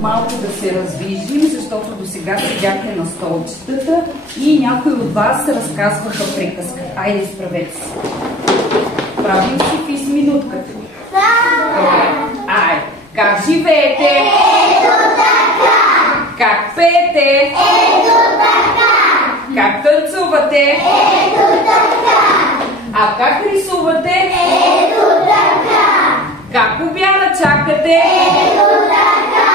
малко да се раздвижим, защото до сега седяхте на столчетата и някои от вас разказваха приказка. Айде, изправете се. Правим си физминутката. Айде. Как живеете? Ето така! Как пеете? Ето така! Как танцувате? Ето така! А как рисувате? Ето така! Как обяда чакате? Ето така!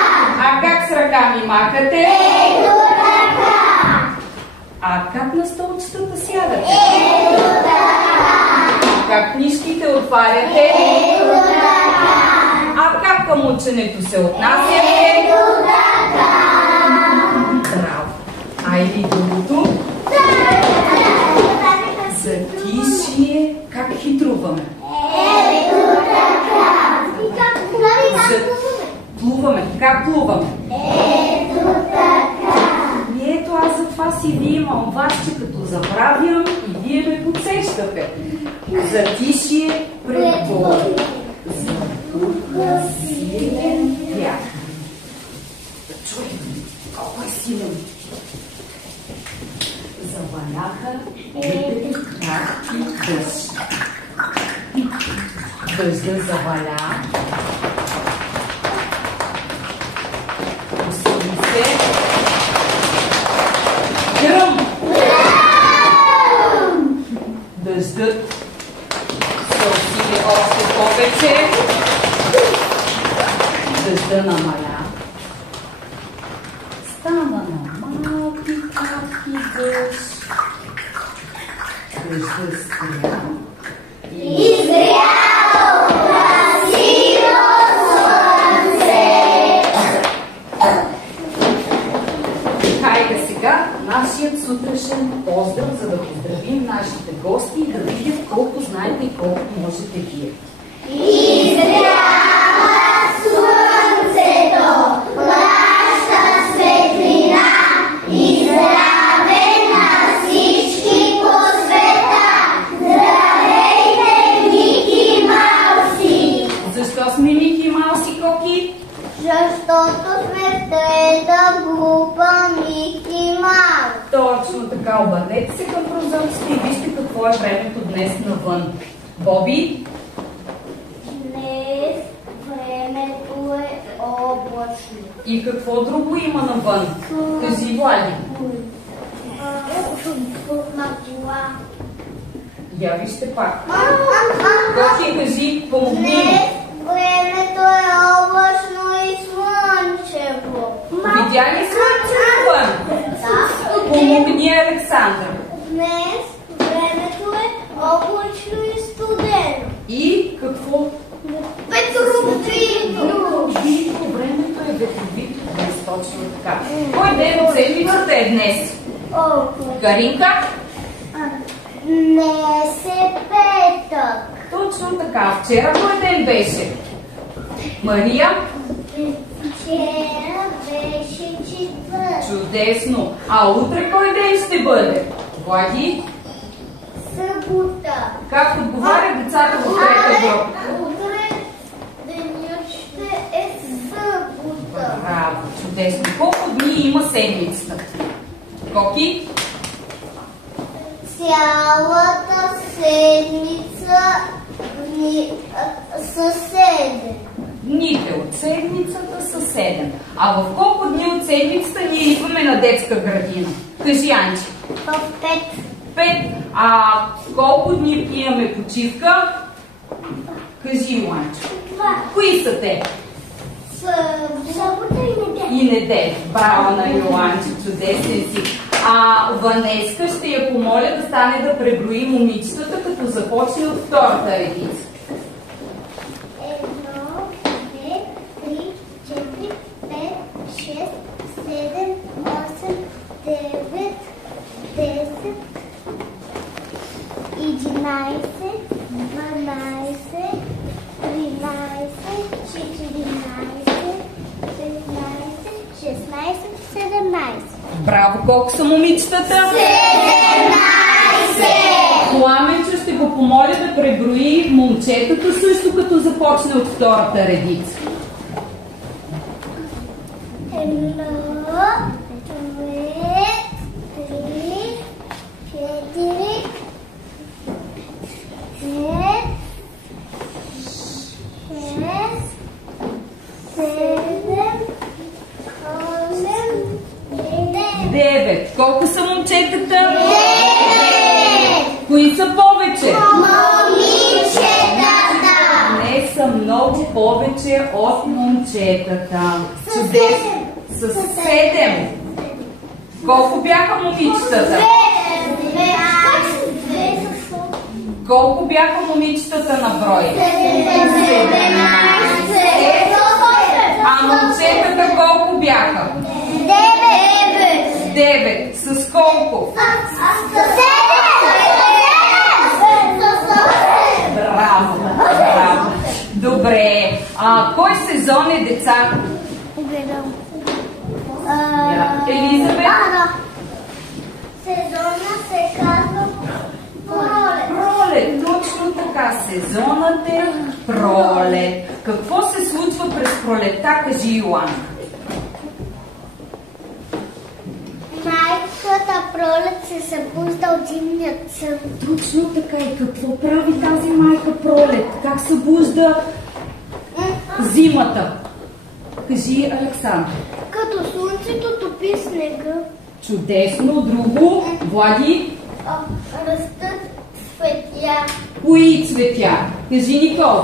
А как с ръка ми махате? Ето така! А как на столчетата сядате? Ето така! Как книжките отваряте? Ето така! А как към ученето се отнасяте? Ето така! Браво! Айде и другото. Затишие. Как хитруваме? Ето така! Плуваме. Как плуваме? Ето така! И ето аз за това си ви имам вас, че като забравям и вие ме подсещате. Затишие пред Бога. Задуха силен вятър. Да чуем колко е силен. Заваляха епите кратки дъжд. Дъжда заваля. Усили се. Гръм! Дъждът се усили още повече. Дъжда намаля. Стана на малки капки дъжд. Дъжда спря. Изгряло красиво слънце! Хайде сега нашият сутрешен поздрав, за да поздравим нашите гости и да видят колко знаете и колко можете вие. Изгрява слънцето, плаща светлина и здраве на всички по света. Здравейте, Мики Мауси! Защо сме Мики Мауси, Коки? Защото сме трета група Мики Маус. Точно така, обърнете се към прозорците и вижте какво е времето днес навън. Боби? Днес времето е облачно. И какво друго има навън? Кажи, Влади. Магила. Я вижте пак. Коки, кажи, помогни. Днес времето е облачно и слънчево. Видя ли слънце навън? Да. Помогни, Александър. Днес времето е облачно и студено. И какво? Ветровито. Времето е ветровито днес, точно така. Кой ден от седмицата е днес? Каринка? Днес е петък. Точно така. Вчера кой ден беше? Мария? Вчера беше четвъртък. Чудесно. А утре кой ден ще бъде? Влади? Събота. Как отговарят децата в трета група? Утре денят ще е събота. Браво, чудесно. Колко дни има седмицата? Коки? Цялата седмица са 7. Дните от седмицата са 7. А в колко дни от седмицата ние идваме на детска градина? Кажи, Анчи. В 5. 5. А колко дни имаме почивка? Кажи, Анчи. 2. Кои са те? Събота и неделя. И неделя. Браво на Йоанчи, чудесен си. А Ванеска ще я помоля да стане да преброи момичетата, като започне от втората редица. 1, 2, 3, 4, 5, 6, 7, 8, 9, 10, 11, 12, 13, 14, 15, 16, 17. Браво, колко са момичетата? 17! Пламенчо ще го помоля да преброи момчетата също, като започне от втората редица. Едно, две, три, четири, пет, шест, седем, осем, девет. Колко са момчетата? 9. Кои са повече? Момичетата. Не са много повече от момчетата. Чудесно. С 7. Колко бяха момичетата? Колко бяха момичетата на брой? 17. А момчетата колко бяха? 9. С колко? Браво, браво. Добре. Кой сезон е деца? Елизабет? Сезона се казва пролет. Пролет, точно така. Сезонът е пролет. Какво се случва през пролетта, кажи Йоан? Майката Пролет се събужда от зимният сън. Точно така. И какво прави тази майка Пролет? Как събужда зимата? Кажи, Александър. Като слънцето топи снега, Чудесно. Друго? Влади? растат цветя. Кои цветя? Кажи, Никол.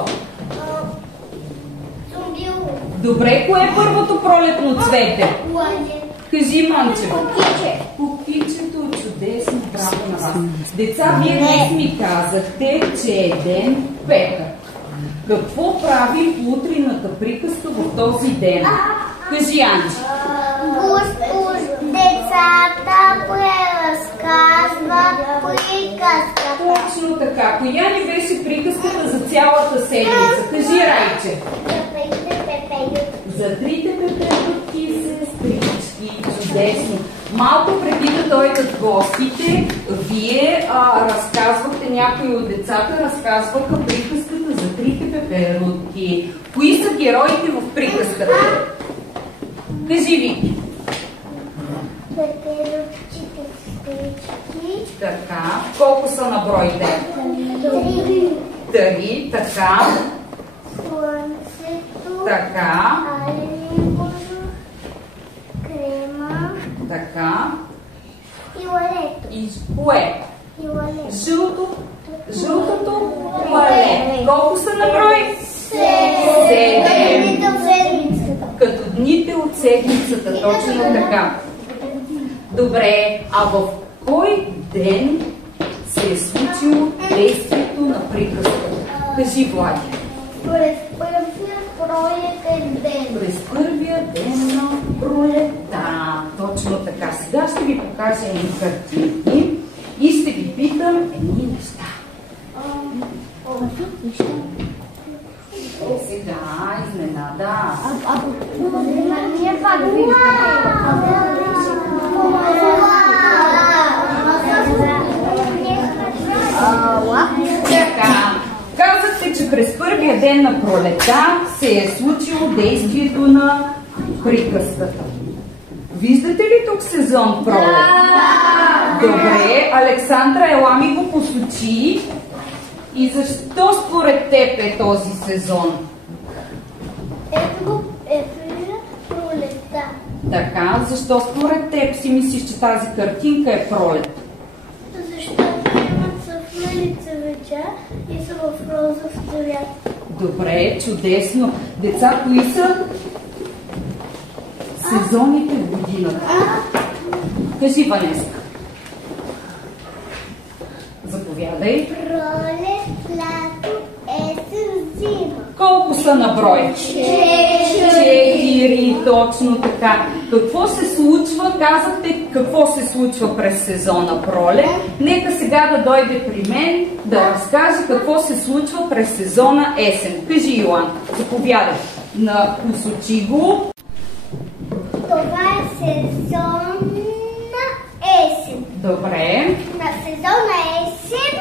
Зумбило. Добре, кое е първото пролетно цвете? Ладе. Кажи, Манче. Кукиче. Кукичето, чудесно, браво на вас. Деца, вие днес ми казахте, че е ден петък. Какво прави утрената приказка в този ден? Кажи, Анче. Децата преразказва приказката. Точно така. Коя ни беше приказката за цялата седмица? Кажи, Райче. За трите пеперутки, сестрички. Чудесно. Малко преди да дойдат гостите, вие разказвахте, някои от децата разказваха приказката за трите пеперутки. Кои са героите в приказката? Кажи, Вики. Пеперутчите, сестрички. Така. Колко са на брой те? 3. Така. Слънцето. Така. Алиево. Крема. Така. И лалето. И кое? И лалето. Жълтото мале. Колко са на брой? 7. Като дните от седмицата, точно така. Добре, а в кой ден се е случило действието на приказката? Кажи, Влади. През първия пролетен ден. През първия ден на пролета. Точно така. Сега ще ви покажа едни картинки и ще ви питам едни неща. Сега, изненада. Ние пак Така, казахте, че през първия ден на пролета се е случило действието на приказката. Виждате ли тук сезон пролет? Добре, Александра, ела ми го посочи. И защо според теб е този сезон? Ето пролета. Така, защо според теб си мислиш, че тази картинка е пролет? Защото имат цъфнали цветя и са в розов цвят. Добре, чудесно. Деца, кои са сезоните в годината? Кажи, Ванеска. Заповядай. Пролет, лято, есен, зима. Колко са на брой? 4, точно така. Какво се случва? Казахте какво се случва през сезона пролет. Нека сега да дойде при мен да разкаже какво се случва през сезона есен. Кажи, Йоан, заповядай. Посочи го. Това е сезон на есен. Добре. На сезона есен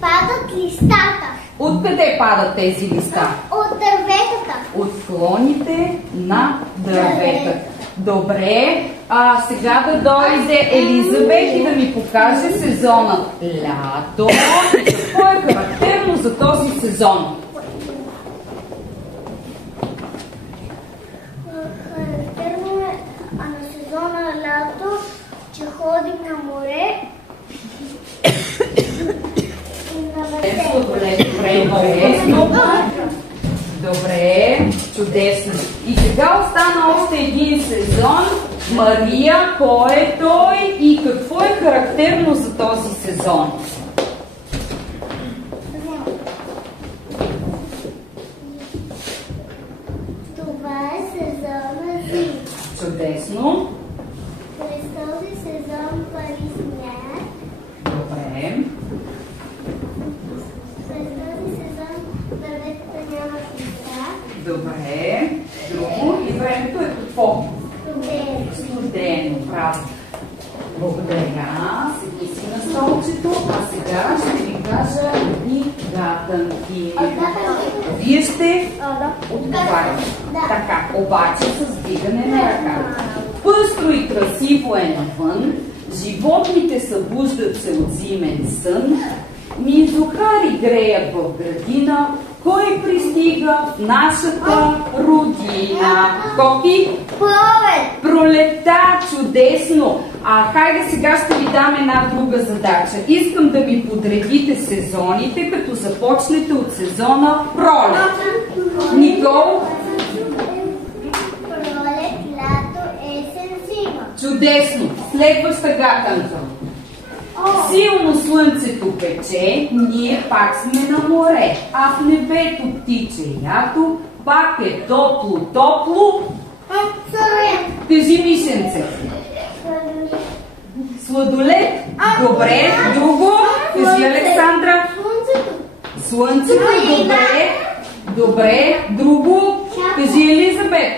падат листата. Откъде падат тези листа? От дърветата. От клоните на дърветата. Добре, сега да дойде Елизабет и да ми покаже сезона лято. Какво е характерно за този сезон? Характерно е на сезона лято, че ходим на море и на Добре, чудесно. И сега остана още един сезон. Мария, кой е той и какво е характерно за този сезон? Това е сезона зима. Чудесно. През този сезон пари сняг. Добре. През този сезон дърветата нямат листа. Добре. Друго. И времето е какво? Студено. Браво. Благодаря. Седи си на столчето. А сега ще ви кажа едни гатанки. Вие ще отговаряте. Така, обаче с вдигане на ръка. Пъстро и красиво е навън, животните събуждат се от зимен сън, мизухари греят в градина, кой пристига в нашата родина? Коки? Пролет! Пролета, чудесно! Хайде сега ще ви дам една друга задача. Искам да ми подредите сезоните, като започнете от сезона пролет. Никол? Пролет, лято, есен, зима. Чудесно! Следваща гатанка. Силно слънцето пече, ние пак сме на море, а в небето птиче лято, пак е топло, топло. Кажи, Мишенце. Сладолет. Добре, друго. Кажи, Александра. Слънцето. Добре. Добре, друго. Кажи, Елизабет.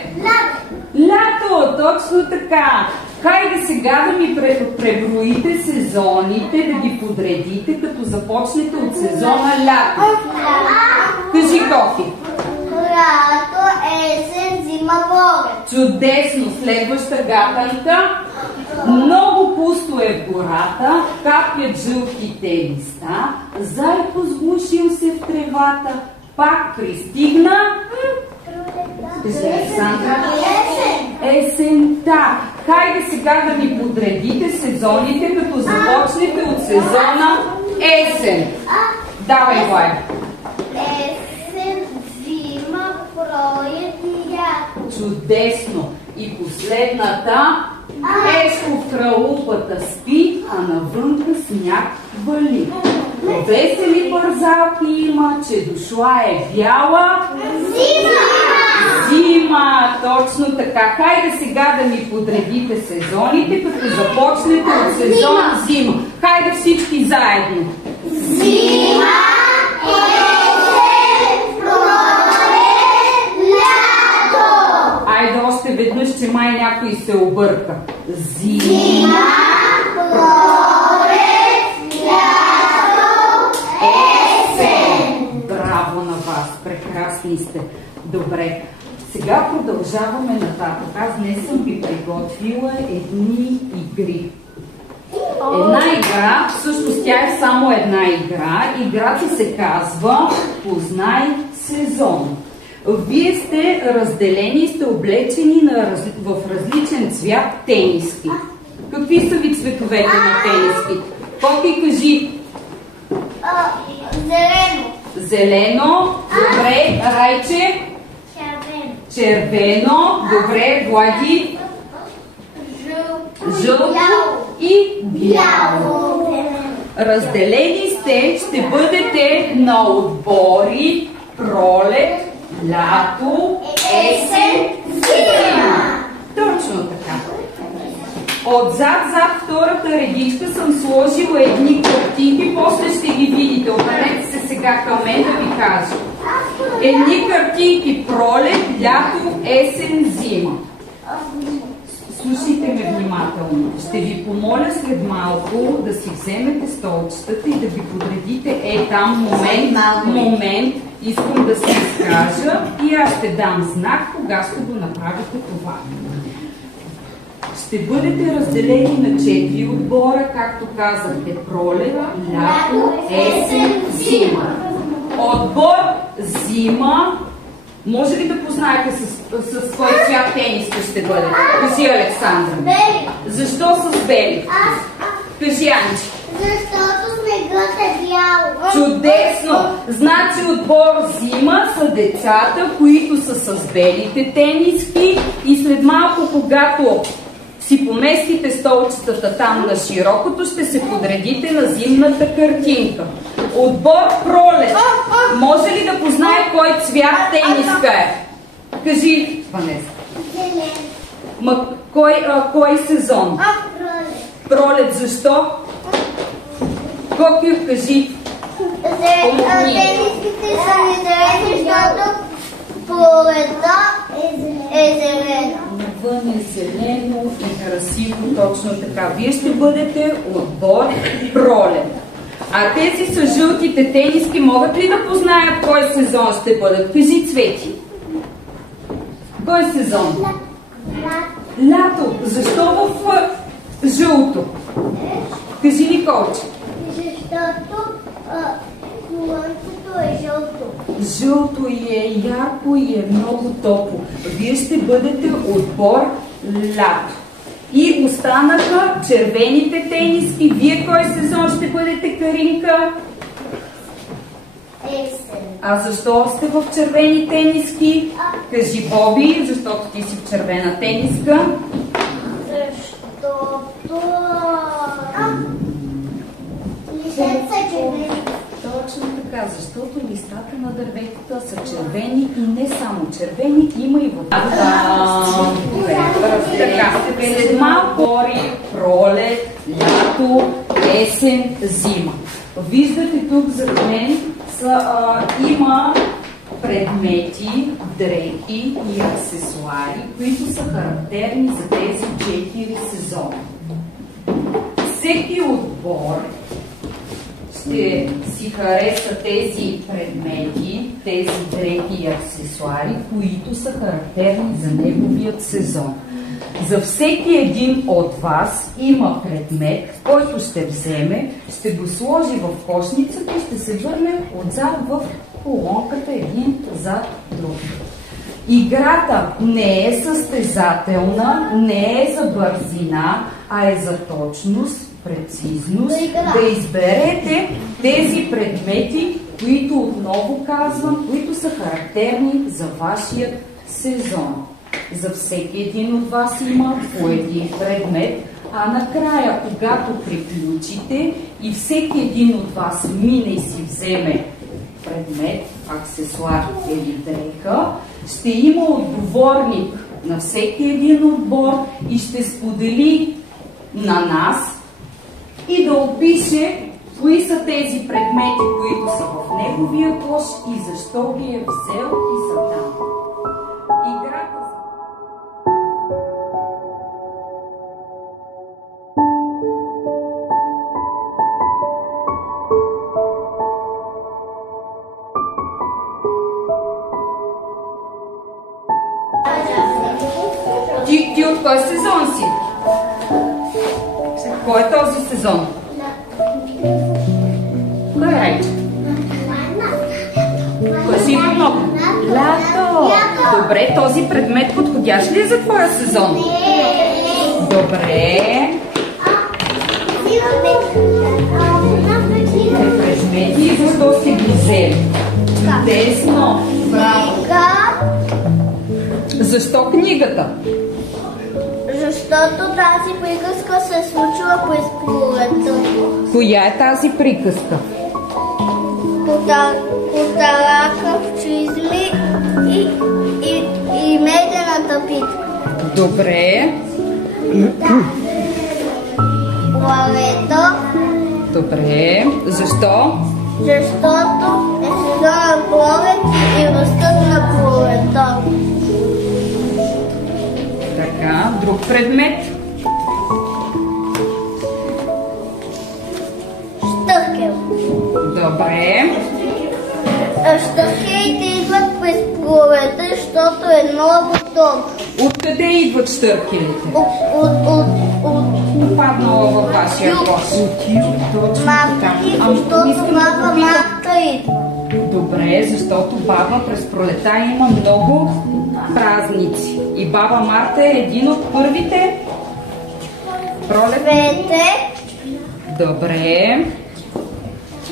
Лято, точно така. Хайде сега да ми преброите сезоните, да ги подредите, като започнете от сезона лято. Кажи, Кофи. Лято, есен, зима, пролет. Чудесно! Следваща гатанка. Много пусто е в гората, капят жълтите листа, зайко сглушил се в тревата, пак пристигна. Есента. Хайде сега да ми подредите сезоните, като започнете от сезона есен. Давай, Влай. Есен, зима, пролет и лято. Чудесно. И последната. Ешко в кралупата спи, а навънка сняг вали. Весели бързалки има, че дошла е бяла зима. Точно така. Хайде сега да ми подредите сезоните, като започнете от сезон зима. Хайде всички заедно. Зима, есен, пролет, лято. Айде още веднъж, че май някой се обърка. Зима, пролет, лято, есен. Браво на вас! Прекрасни сте! Добре, сега продължаваме нататък. Аз днес съм ви приготвила едни игри. Една игра, всъщност тя е само една игра. Играта се казва Познай сезон. Вие сте разделени и сте облечени в различен цвят тениски. Какви са ви цветовете на тениски? Коки, кажи. Зелено. Зелено. Добре. Райче. Червено. Червено. Добре. Влади. Жълто и бяло. Разделени сте, ще бъдете на отбори пролет, лято, есен, зима. Точно така. Отзад, зад втората редичка съм сложила едни картинки, после ще ги видите. Обърнете се сега към мен да ви кажа. Едни картинки пролет, лято, есен, зима. Слушайте ме внимателно. Ще ви помоля след малко да си вземете столчетата и да ви подредите там момент. Искам да се изкажа и аз ще дам знак, кога ще го направите това. ще бъдете разделени на 4 отбора, както казахте: пролет, лято, есен, зима. Отбор зима. Може ли да познаете с кой цвят тениска ще бъде? Кажи, Александра. Бели. Защо с бели? Кажи, Анчи. Защото снегът е бял. Чудесно! Значи отбор зима са децата, които са с белите тениски, и след малко, когато си поместите столчетата там на широкото, ще се подредите на зимната картинка. Отбор пролет. Може ли да познае кой цвят тениска е? Кажи, Ванеса. Зелен. Кой сезон? Пролет. Пролет. Защо? Кокю, кажи. Тениските са ни зелени, защото пролета е зелена. Навън е зелено и красиво, точно така. Вие ще бъдете отбор пролет. А тези с жълтите тениски могат ли да познаят кой сезон ще бъдат? Кажи, Цвети. Кой сезон? Лято. Защо в жълто? Кажи, Николче. Защото слънцето е жълто. Жълто и е ярко и е много топло. Вие ще бъдете отбор лято. И останаха червените тениски. Вие кой сезон ще бъдете, Каринка? Есен. А защо сте в червени тениски? Кажи, Боби, защото ти си в червена тениска. Защото листата са червени. Точно така, защото листата на дърветата са червени и не само червени, има и вода. Така, след малко пролет, лято, есен, зима. Виждате тук зад мен има предмети, дрехи и аксесуари, които са характерни за тези 4 сезона. Всеки отбор ще си хареса тези предмети, тези дрехи и аксесуари, които са характерни за неговият сезон. За всеки един от вас има предмет, който ще вземе, ще го сложи в кошницата и ще се върне отзад в колонката един зад друг. Играта не е състезателна, не е за бързина, а е за точност, прецизност, да изберете тези предмети, които, отново казвам, които са характерни за вашия сезон. За всеки един от вас има по един предмет, а накрая, когато приключите и всеки един от вас мине и си вземе предмет, аксесуар или дреха, ще има отговорник на всеки един отбор и ще сподели на нас и да опише кои са тези предмети, които са в неговия кош и защо ги е взел и са там. Играта за... Ти от кой сезон си? Кой е този сезон? Кой е? Кажи много. Лято. Добре, този предмет подходящ ли е за твоя сезон? Добре. Предмети, защо си ги взели? Чудесно. Браво. Защо книгата? Защото тази приказка се случва през пролетта. Коя е тази приказка? Котарака в чизми и медената питка. Добре. Лалето. Добре. Защо? Защото е сезон на пролет и растат на пролета. Така, друг предмет. Штъркел. Добре. Штъркелите идват през пролета, защото е много топло. Откъде идват щъркелите? Попаднала във вашия кош. Марта и защото баба Марта идва. Добре, защото баба през пролета има много празници. И баба Марта е един от първите пролетните. Добре.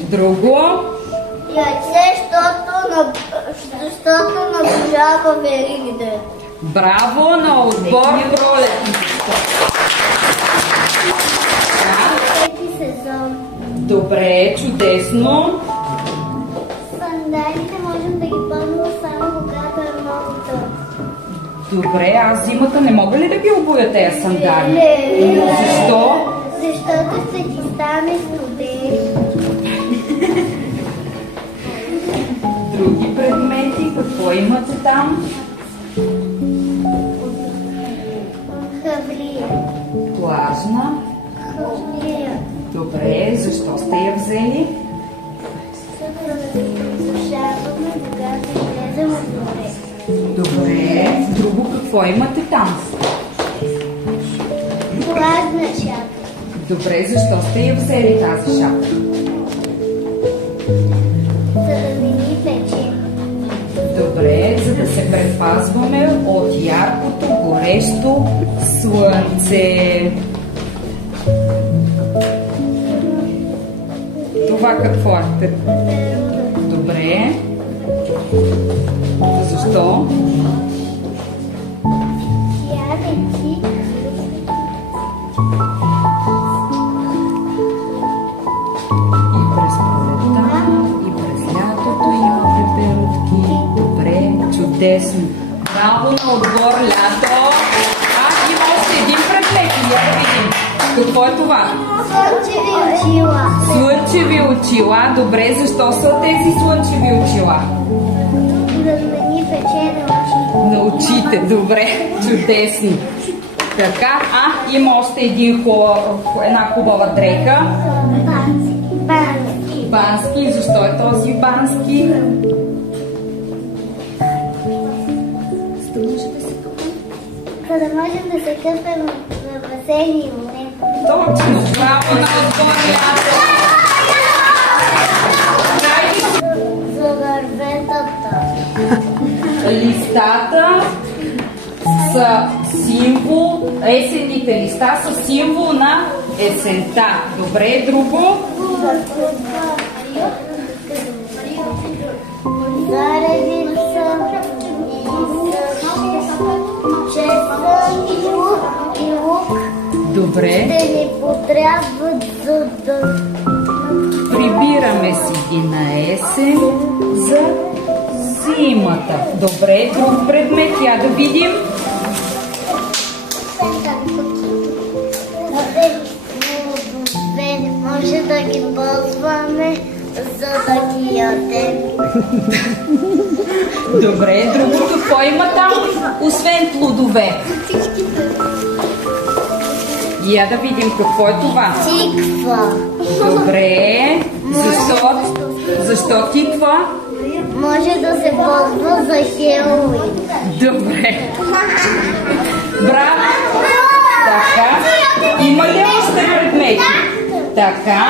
Друго? Яйце, защото наближава Великден. Браво на отбор пролетниците. Трети сезон. Добре, чудесно. Сандалите можем да ги ползваме само когато е много топло. Добре, аз зимата не мога ли да ги обуя тези сандали? Не. Защо? Защото ще ти стане студени. Други предмети, какво имате там? Хавлия. Плажна. Хавлия. Добре, защо сте я взели? За да се изсушаваме, когато излезем от море. Добре, друго какво имате там? Плажна шапка. Добре, защо сте я взели тази шапка? За да не ни пече. Добре, за да се предпазваме от яркото, горещо слънце. Това какво е? Добре. Защо? Тя лети. И през пролетта, и през лятото има пеперутки. Добре, чудесно. Браво на отбор лято. Има още един предмет. Я да видим. Какво е това? Слънчеви очила. Слънчеви очила. Добре, защо са тези слънчеви очила? За да не ни пече на очите. На очите. Добре, чудесно. Така, има още една хубава дрека. Бански. Бански. Защо е този бански? За да можем да се къпем в весели моменти. Точно. Браво на отбор лято. За дърветата. Листата са символ, есенните листа са символ на есента. Добре, друго? Заредица и лук и лук. Добре. Ще ни потребват за да... Прибираме си ги на есен за зимата. Добре, друг предмет, я да видим. Може да ги ползваме, за да ги ядем. Добре, другото какво има там, освен плодове? Я да видим какво е това. Тиква. Добре, защо тиква? Може да се ползва за Хелоуин. Добре. Браво! Така. Има ли още предмети? Така.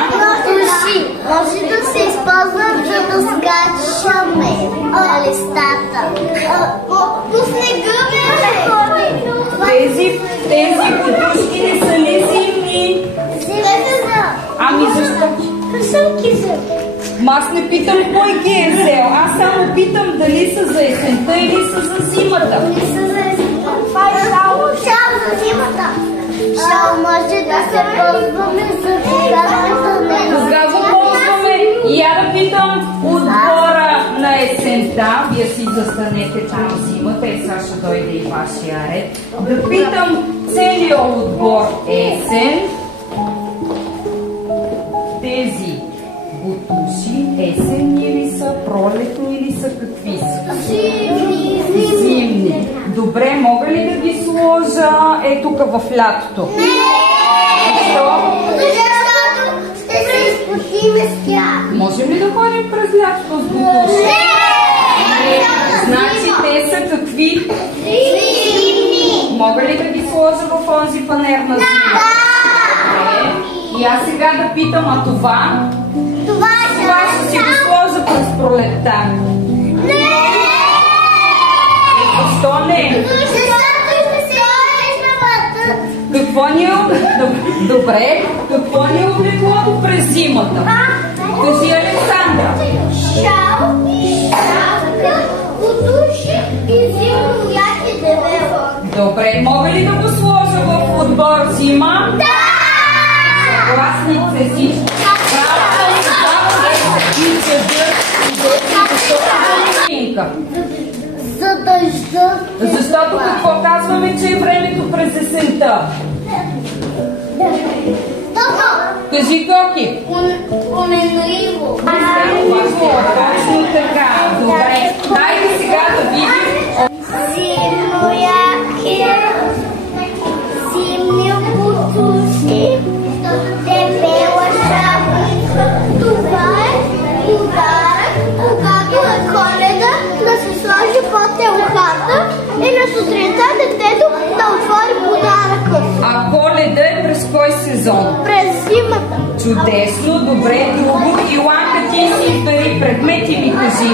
Уши. Може да се използват, за да скачаме на листата. По снега Тези подушки не са ли зимни? Ами защо? Аз не питам кой ги е взел. Аз само питам дали са за есента или са за зимата. Шал за зимата. Шал може да се ползваме за когато Кога го ползваме? И я да питам отбора на есента. Вие си застанете там зимата и сега ще дойде и вашия ред. Да питам целият отбор есен. Тези бутуши есенни ли са, пролетни ли са, какви са? Зимни. Добре, мога ли да ги сложа тук в лятото? Не! Защо? Защото ще се изпотиме с тях. Можем ли да ходим през лятото с бутуши? Не! Значи те са какви? Зимни! Мога ли да ги сложа в онзи панер на зима? Добре. И аз сега да питам, а това? Това ще си го сложа през пролетта. Не! Защо не? Какво ни е добре? Какво ни е облеклото през зимата? Кажи, Александра. Шал, шапка, подуши и зимно яки дебело. Добре, мога ли да го сложа в отбор зима? Да! Съгласни сте всички. За дъжда. Защото какво казваме, че е времето през есента? Кажи, Коки. Унемливо. Точно така. Добре. Дайте сега да видим. Зимно яки, зимни бутуши, дебела шапка. Това е подарък, когато е Коледа, да се сложи под телхата и на сутринта детето да отвори подаръка. А Коледа е през кой сезон? През зимата. Чудесно, добре, друго. Иланка, ти си избери предмет и ми кажи.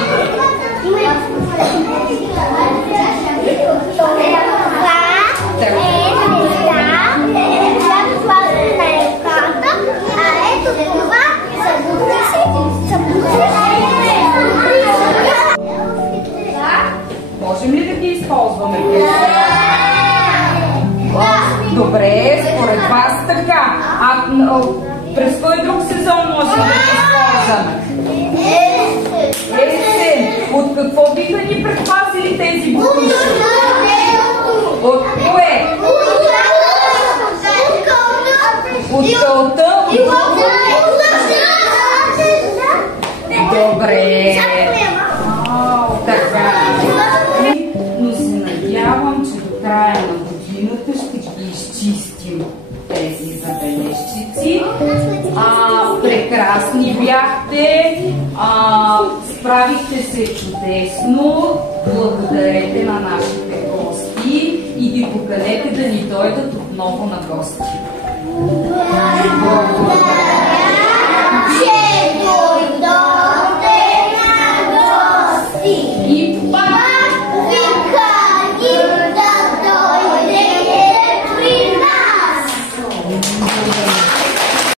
Можем ли да ги използваме? Добре, според вас така. А през кой друг сезон можем да ги използваме? Есен. От какво биха ни предпазили тези бутуши? От кое? От кълта? Добре. Така. Но се надявам, че до края на годината ще ги изчистим тези забележчици. Прекрасни бяхте, справихте се чудесно, благодарете на нашите гости и ги поканете да ни дойдат отново на гости. Благодаря.